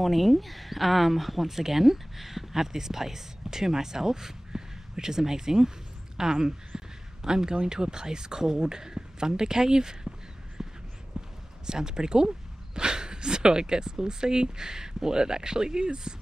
morning. Once again, I have this place to myself, which is amazing. I'm going to a place called Thunder Cave. Sounds pretty cool. So I guess we'll see what it actually is.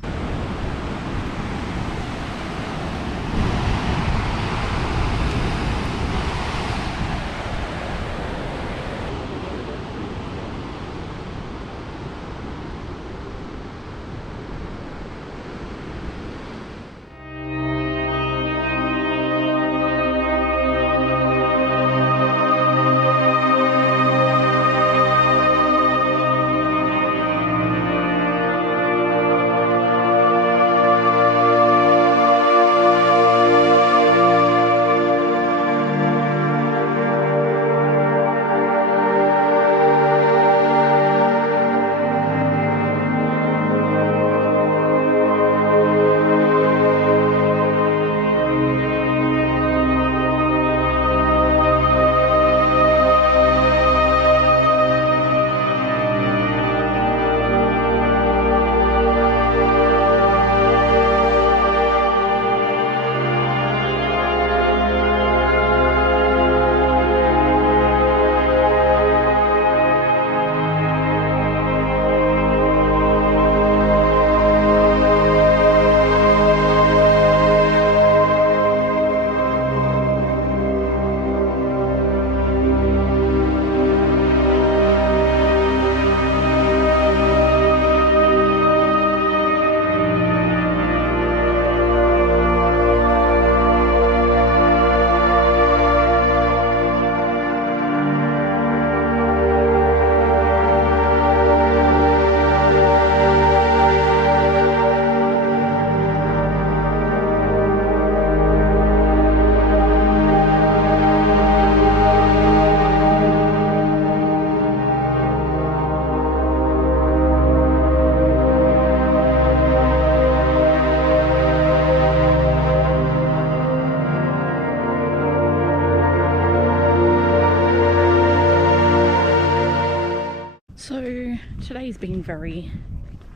So today's been very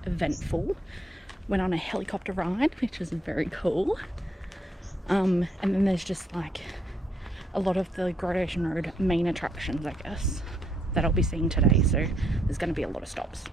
eventful. Went on a helicopter ride, which was very cool. And then there's just like a lot of the Great Ocean Road main attractions, I guess, that I'll be seeing today. So there's going to be a lot of stops.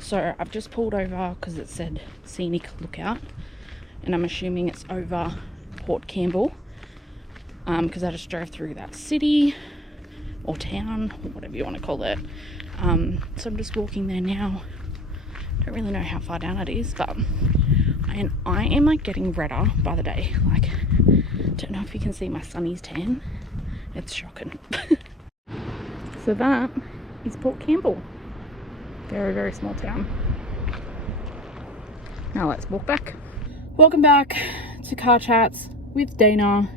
So I've just pulled over because it said scenic lookout, and I'm assuming it's over Port Campbell, because I just drove through that city or town or whatever you want to call it. So I'm just walking there now. Don't really know how far down it is, but I am like getting redder by the day. Like, don't know if you can see my sunny's tan. It's shocking. So that is Port Campbell. Very, very small town. Now let's walk back. Welcome back to Car Chats with Dayna.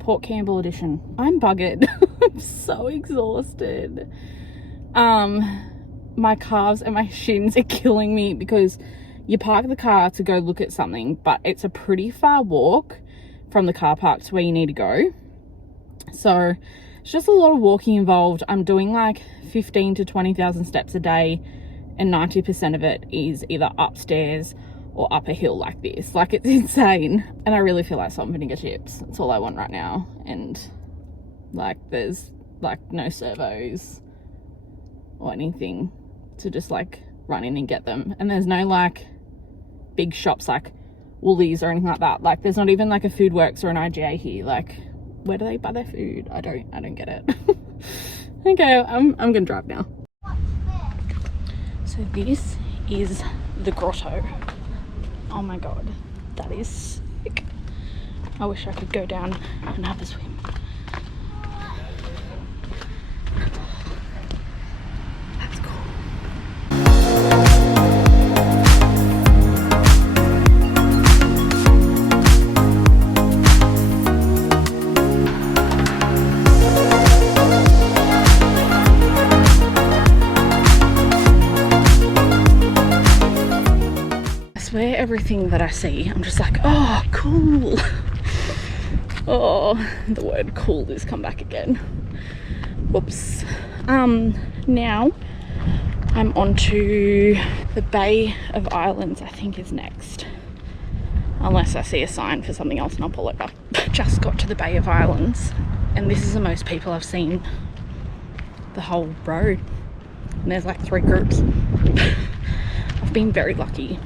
Port Campbell edition. I'm buggered. I'm so exhausted. My calves and my shins are killing me because you park the car to go look at something, but it's a pretty far walk from the car park to where you need to go. So it's just a lot of walking involved. I'm doing like 15 to 20,000 steps a day, and 90% of it is either upstairs or up a hill like this. Like, it's insane. And I really feel like salt and vinegar chips. That's all I want right now. And like, there's like no servos or anything to just like run in and get them. And there's no like big shops like Woolies or anything like that. Like, there's not even like a Food Works or an IGA here. Like, where do they buy their food? I don't get it. Okay, I'm gonna drive now. So this is the grotto. Oh my god, that is sick. I wish I could go down and have a swim. That's cool. everything that I see, I'm just like, oh, cool. Oh, the word cool has come back again. Whoops. Now I'm on to the Bay of Islands, I think is next. Unless I see a sign for something else and I'll pull over. Just got to the Bay of Islands and this is the most people I've seen the whole road. And there's like 3 groups. I've been very lucky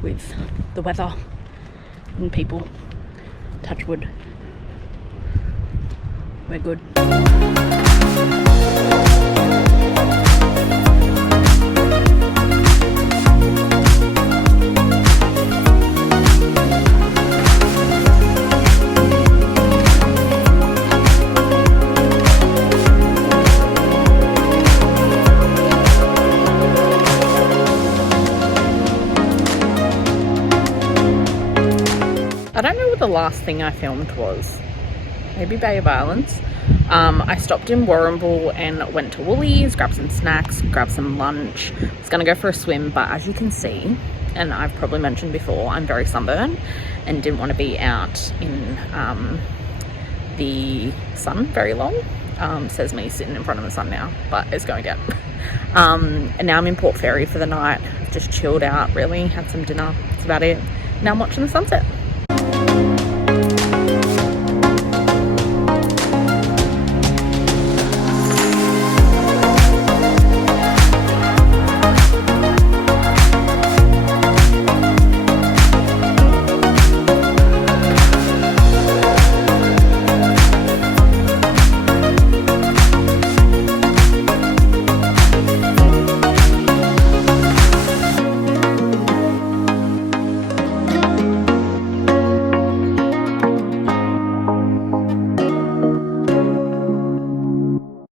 with the weather and people. Touch wood. We're good. I don't know what the last thing I filmed was. Maybe Bay of Islands. I stopped in Warrnambool and went to Woolies, grabbed some snacks, grabbed some lunch. I was gonna go for a swim, but as you can see, and I've probably mentioned before, I'm very sunburned and didn't want to be out in the sun very long. Says me sitting in front of the sun now, but it's going down. And now I'm in Port Fairy for the night. Just chilled out really, had some dinner, that's about it. Now I'm watching the sunset.